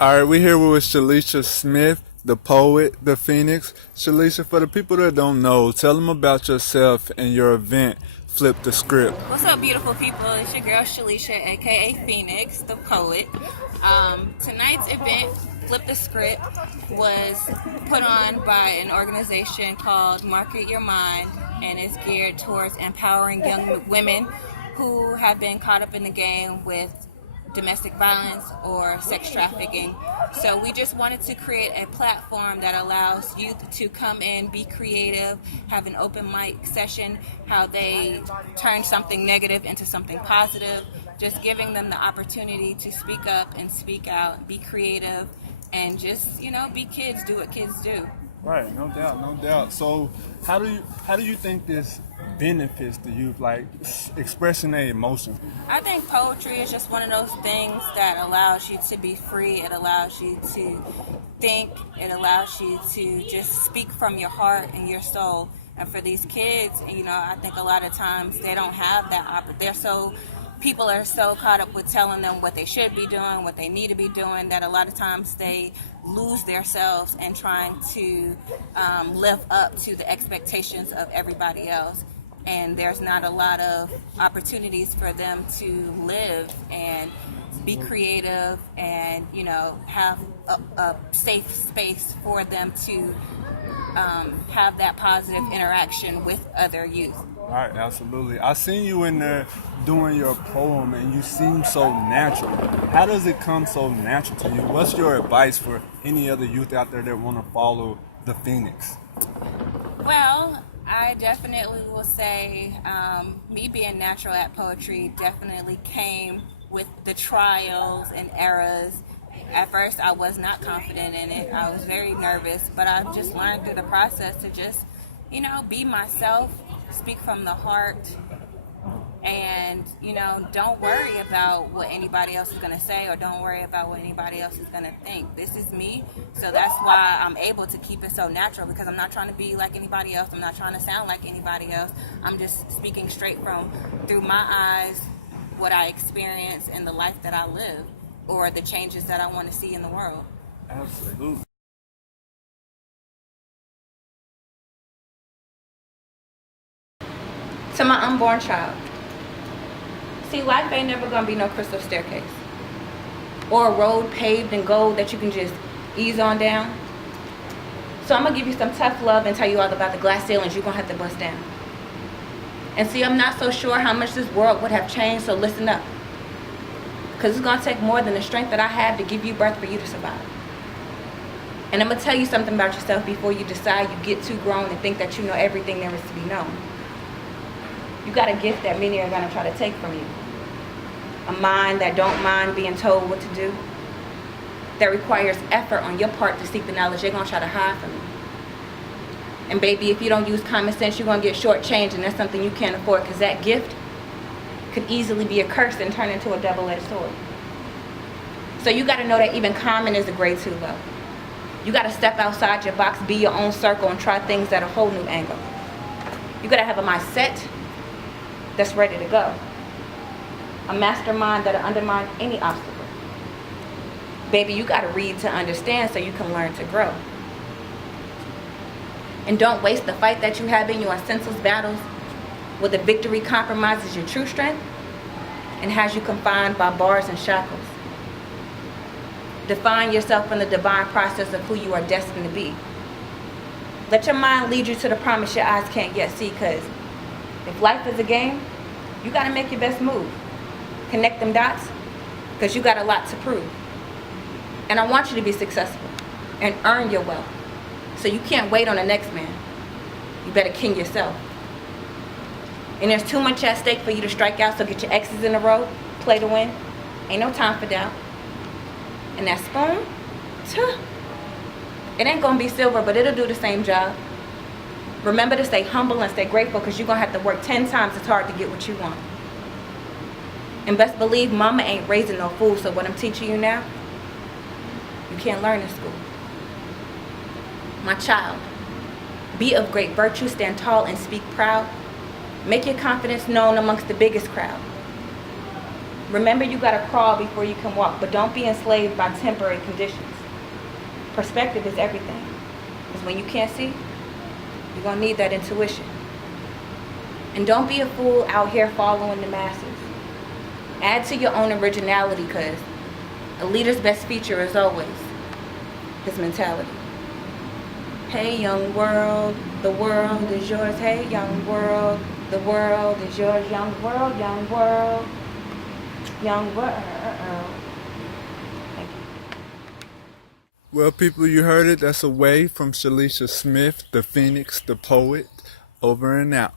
All right, we're here with Shalesha Smith, the poet, the Phoenix. Shalesha, for the people that don't know, tell them about yourself and your event, Flip the Script. What's up, beautiful people? It's your girl Shalesha, aka Phoenix, the poet. Tonight's event, Flip the Script, was put on by an organization called Market Your Mind, and is geared towards empowering young women who have been caught up in the game with domestic violence or sex trafficking. So we just wanted to create a platform that allows youth to come in, be creative, have an open mic session, how they turn something negative into something positive, just giving them the opportunity to speak up and speak out, be creative, and just, be kids, do what kids do. Right, no doubt, no doubt. So, how do you think this benefits the youth, like expressing their emotions? I think poetry is just one of those things that allows you to be free. It allows you to think. It allows you to just speak from your heart and your soul. And for these kids, I think a lot of times they don't have that opportunity. People are so caught up with telling them what they should be doing, what they need to be doing, that a lot of times they lose themselves in trying to live up to the expectations of everybody else. And there's not a lot of opportunities for them to live and be creative and, have a safe space for them to have that positive interaction with other youth. All right, absolutely. I seen you in there doing your poem, and you seem so natural. How does it come so natural to you? What's your advice for any other youth out there that want to follow the Phoenix? Well, I definitely will say me being natural at poetry definitely came with the trials and errors. At first, I was not confident in it. I was very nervous, but I just learned through the process to just, be myself, speak from the heart, and, don't worry about what anybody else is going to say, or don't worry about what anybody else is going to think. This is me, so that's why I'm able to keep it so natural, because I'm not trying to be like anybody else. I'm not trying to sound like anybody else. I'm just speaking straight from through my eyes, what I experience in the life that I live, or the changes that I want to see in the world. Absolutely. To my unborn child, see, life ain't never gonna be no crystal staircase or a road paved in gold that you can just ease on down. So I'm gonna give you some tough love and tell you all about the glass ceilings you're gonna have to bust down. And see, I'm not so sure how much this world would have changed, so listen up. Because it's gonna take more than the strength that I have to give you birth for you to survive. And I'm gonna tell you something about yourself before you decide you get too grown and think that you know everything there is to be known. You got a gift that many are gonna try to take from you. A mind that don't mind being told what to do. That requires effort on your part to seek the knowledge they're gonna try to hide from you. And baby, if you don't use common sense, you're gonna get shortchanged, and that's something you can't afford, because that gift could easily be a curse and turn into a double-edged sword. So you gotta know that even common is a grade too low. You gotta step outside your box, be your own circle, and try things at a whole new angle. You gotta have a mindset that's ready to go. A mastermind that'll undermine any obstacle. Baby, you gotta read to understand so you can learn to grow. And don't waste the fight that you have in you on senseless battles where the victory compromises your true strength and has you confined by bars and shackles. Define yourself from the divine process of who you are destined to be. Let your mind lead you to the promise your eyes can't yet see, because if life is a game, you gotta make your best move. Connect them dots, because you got a lot to prove. And I want you to be successful and earn your wealth. So you can't wait on the next man. You better king yourself. And there's too much at stake for you to strike out, so get your X's in a row, play to win. Ain't no time for doubt. And that spoon, it ain't gonna be silver, but it'll do the same job. Remember to stay humble and stay grateful, because you're gonna have to work 10 times as hard to get what you want. And best believe mama ain't raising no fool, so what I'm teaching you now, you can't learn in school. My child, be of great virtue, stand tall and speak proud. Make your confidence known amongst the biggest crowd. Remember, you gotta crawl before you can walk, but don't be enslaved by temporary conditions. Perspective is everything. Because when you can't see, you're gonna need that intuition. And don't be a fool out here following the masses. Add to your own originality, because a leader's best feature is always his mentality. Hey, young world, the world is yours. Hey, young world, the world is yours. Young world, young world, young world. Thank you. Well, people, you heard it. That's a way from Shalesha Smith, the Phoenix, the poet. Over and out.